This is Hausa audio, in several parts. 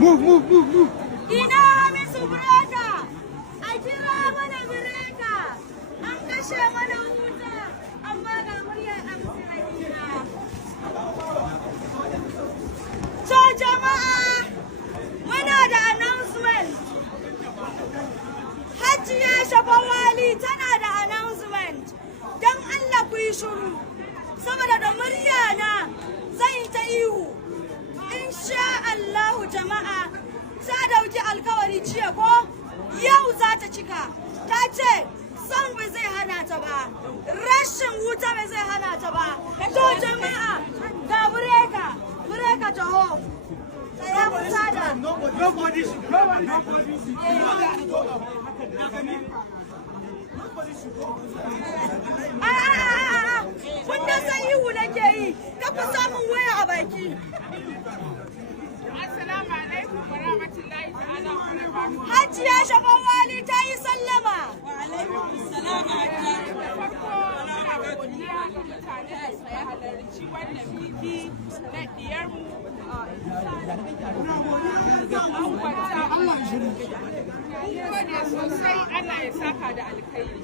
Move. Ina Hamisu Breaker. A kira mana Breaker. An kashe mana wuta. Amma ga muryar Amsirina. So jama'a, muna da announcement. Hajiya Shafa wali tana da announcement. Don Allah ku yi shiru. Saboda da murya na zai ta ihu. Insha Allahu jama'a ta dauki alkawari jiya ko yau za ta cika. Ta ce son ba zai hana ta ba, rashin wuta ba zai hana ta ba. To jama'a ga Breaker taho. Tsaya mu sada. Nobody should go. Kun da san ihu nake yi, ka ku samun waya a baki. Assalamu alaikum wa rahmatullahi ta'ala wa barakatuh. Hajiya Shafa wali ta yi sallama. Wa alaikum assalam farko muna godiya ga mutane da suka halarci wannan biki na diyarmu gode sosai, Allah ya saka da alkhairi.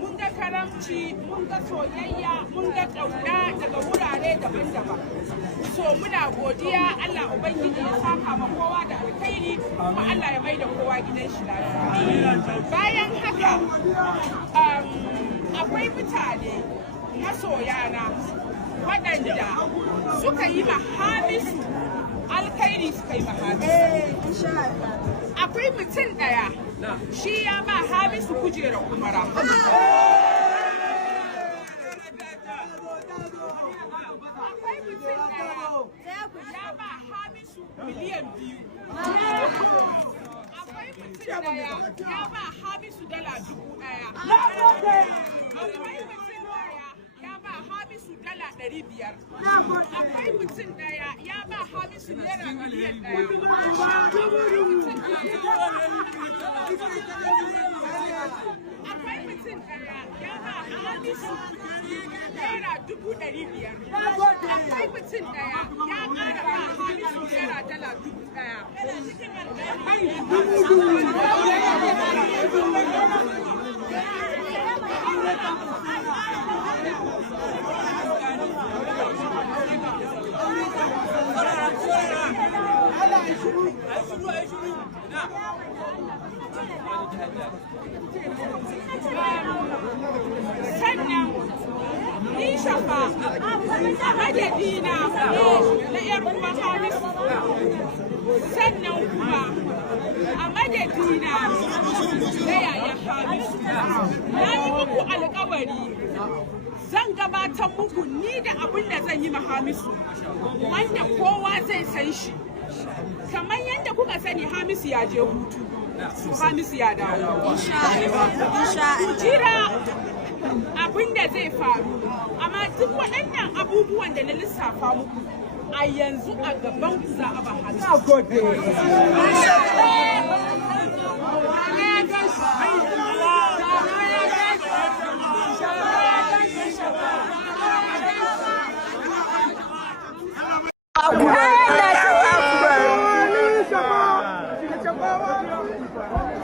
Mun ga karamci, mun ga soyayya, mun ga ƙauna daga wurare daban-daban. So muna godiya, Allah Ubangiji ya saka ma kowa da alkhairi, kuma Allah ya mai da kowa gidan shi lafiya. Bayan haka, akwai mutane masoyana waɗanda suka yi ma Hamisu alkhairi, suka yi ma Hamisu. Akwai mutum ɗaya, shi ya ba Hamisu kujerar umara. Akwai mutum ɗaya, ya ba Hamisu miliyan 2. Akwai mutum ɗaya, ya ba Hamisu dala 1000. Akwai mutum ɗaya, ya ba Hamisu dala 500. Akwai mutum ɗaya, ya ba Hamisu naira miliyan 1. Akwai mutum ɗaya, ya ba Hamisu naira 500,000. Akwai mutum ɗaya, ya ƙara ba Hamisu naira dala 1,000. Sannan ni Shafa madadina na 'yar uwa Hamisu, sannan kuma a madadina na yayan Hamisu, na yi muku alkawari zan gabatar muku ni da abin da zan yi ma Hamisu, wanda kowa zai san shi. Kamar yadda kuka sani Hamisu ya je hutu, Hamisu ya dawo. Ku jira abin da zai faru, amma duk waɗannan abubuwan da na lissafa muku a yanzu a gaban ku za a ba Hamisu.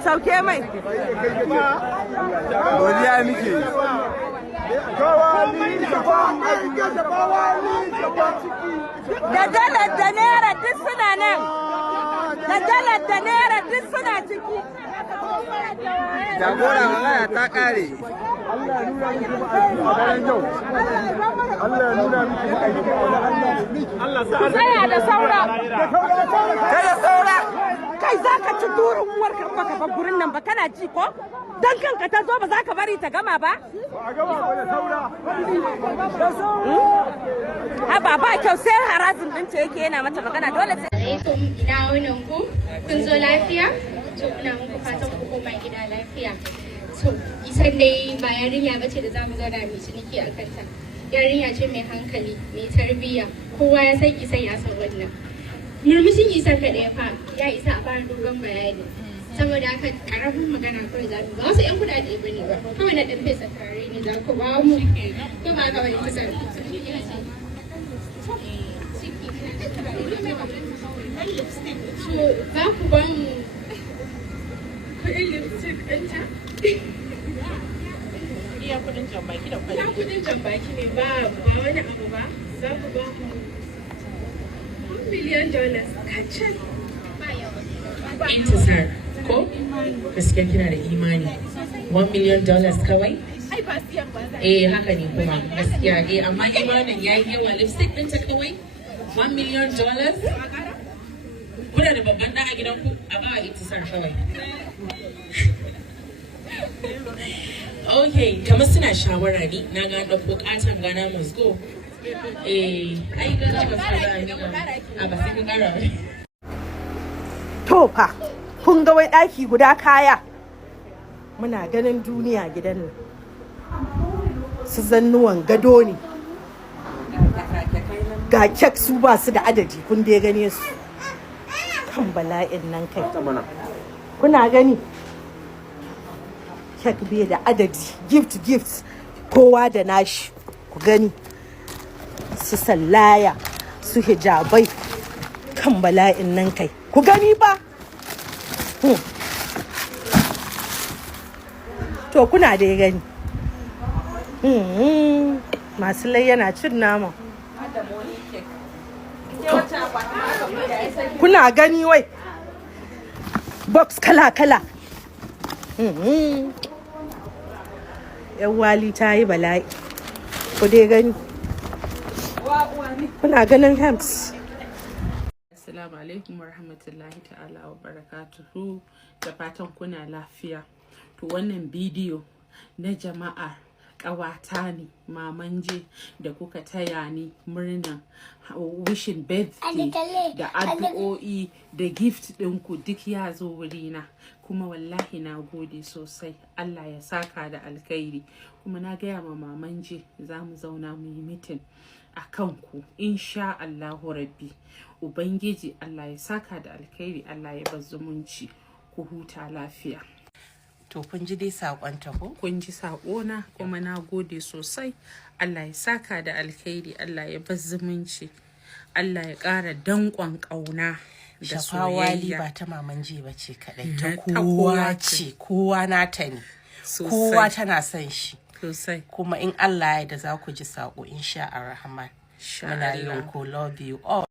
Sauke mai. Godiya miki. Da dalar da naira duk suna nan. Da dalar da naira duk suna ciki. Jagora wallahi ta kare. Allah ya nuna miki aiki Allah sa Tsaya da saura. Kada saura. Kai za ka ci durin uwar karfa ka bar gurin nan ba, kana ji ko? Dan kanka ta zo ba za ka bari ta gama ba? a gama ba da saura. Haba ba kyau, sai harazin din ce yake yana mata magana dole sai. Alaikum, ina wunin ku? Kun zo lafiya? To ina muku fatan ku koma gida lafiya. To isan dai ba yarinya bace da zamu zauna mu ciniki a kanta. yarinya ce mai hankali mai tarbiyya kowa ya san isa ya san wannan murmushin isa kaɗai fa ya isa a fara dogon bayani saboda haka karamin magana kawai za mu ba wasu 'yan kuɗaɗe ba ne ba kawai na ɗan fesa turare ne za ku ba mu ko ba ka wani kusa za ku ba mu kuɗin lipstick ɗinta iya kudin jambaki da kwalli. Kudin jambaki ne ba wani abu ba. Za ku ba mu $1 million kacal. Intisar ko gaskiya kina da imani $1 million kawai? Ai ba siyan ba za. Haka ne kuma gaskiya amma imanin yayi yawa lipstick ɗinta kawai $1 million. Kuna da babban ɗa a gidanku a ba Intisar kawai. Okay, kamar suna shawara ne na ga ɗauko ƙaton Ghana must go. Ai Ghana must go a ba sai kun ƙara wani. To fa, kun ga wai ɗaki guda kaya. Muna ganin duniya gidan nan. Su zannuwan gado ne. Ga kek su ba su da adadi kun dai gane su. Kan bala'in nan kai. Kuna gani? Kek bai da adadi. Gift. Kowa da nashi. Ku gani. Su sallaya. Su hijabai. Kan bala'in nan kai. Ku gani ba? To kuna da gani. Masu layyana cin nama. Kuna gani wai? Box kala-kala. Yan wali ta yi bala'i. Ku dai gani. Kuna ganin hams. Assalamu alaikum warahmatullahi ta'ala wa barakatuhu da fatan kuna lafiya. To wannan bidiyo na jama'a ƙawata ne mamanje da kuka taya ni murnan wishing birthday da addu'o'i da gift ɗinku duk ya zo wurina kuma wallahi na gode sosai. Allah ya saka da alkhairi kuma na gaya ma mamanje za mu zauna mu yi mitin a kanku insha Allahu rabbi. Ubangiji Allah ya saka da alkhairi, Allah ya bar zumunci, ku huta lafiya. To kun ji dai saƙonta ko? Kun ji saƙona kuma na gode sosai. Allah ya saka da alkhairi, Allah ya bar zumunci, Allah ya ƙara danƙon ƙauna da soyayya. Shafa wali ba ta maman ji ba ce kaɗai, ta kowa ce, kowa nata ne, kowa tana son shi. Sosai. Kuma in Allah ya da za ku ji saƙo insha Allah. Muna yin ku love you all.